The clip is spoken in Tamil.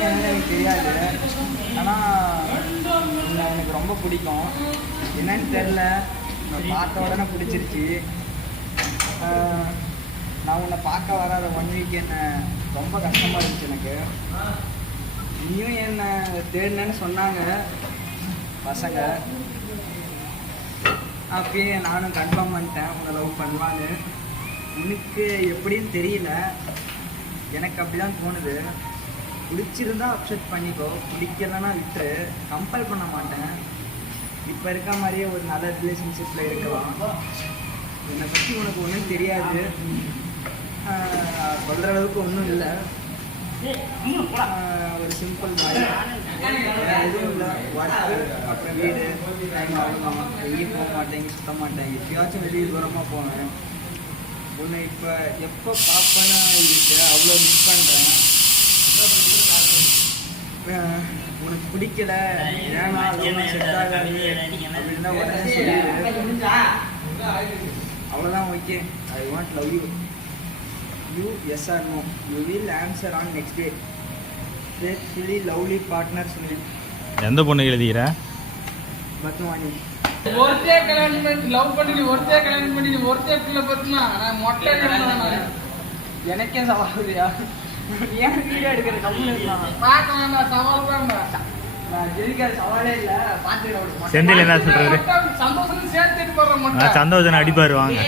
நேம் என்னன்னு எனக்கு தெரியாது. ஆனால் உன்னை எனக்கு ரொம்ப பிடிக்கும். என்னன்னு தெரில. பார்த்த உடனே பிடிச்சிருச்சு. நான் உன்னை பார்க்க வராத ஒன் வீக் என்ன ரொம்ப கஷ்டமாக இருந்துச்சு எனக்கு. நீயும் என்ன தேடினேன்னு சொன்னாங்க பசங்க. அப்பயே நானும் கன்ஃபார்ம் பண்ணிட்டேன். உன்னை லவ் பண்ணுவான்னு. உனக்கு எப்படின்னு தெரியல. எனக்கு அப்படிதான் தோணுது. பிடிச்சிருந்தா அப்செட் பண்ணிக்கோ. பிடிக்கலன்னா விட்டுரு. கம்பல் பண்ண மாட்டேன். இப்போ இருக்க மாதிரியே ஒரு நல்ல ரிலேஷன்ஷிப்பில் இருக்கலாம். என்னை பற்றி உனக்கு ஒன்றும் தெரியாது. சொல்கிற அளவுக்கு ஒன்றும் இல்லை. ஒரு சிம்பிள் மாதிரி எதுவும் இல்லை. ஒர்க்கு அப்புறம் வீடு. டைம் அவ்வளோதான் வெளியே போக மாட்டேங்க சுத்த மாட்டேன். எப்பயாச்சும் வெளியே தூரமாக போவேன். உன்னை இப்போ எப்போ பார்ப்பேன்னு இருக்கு அவ்வளோ மிஸ் பண்ணுறேன் உனக்கு பிடிக்கல ஏன்னா செட் ஆகாது அப்படின்னா உடனே சொல்லிடு அவ்வளோதான் okay I want love you you yes are no you will answer on next day faithfully lovely partner Sunil எந்த பொண்ணு எழுதிக்கிற? பத்மானி ஒருத்தே கல்யாணம் பண்ணி லவ் பண்ணி நீ ஒருத்தே கல்யாணம் பண்ணி நீ ஒருத்தே பிள்ளை பத்துனா நான் மொட்டை கல்யாணம் எனக்கே சவாலுயா ஏன் வீடியோ எடுக்கிற செந்தில் என்ன சொல்றாரு? சந்தோஷம் அடிப்பாரு வாங்க.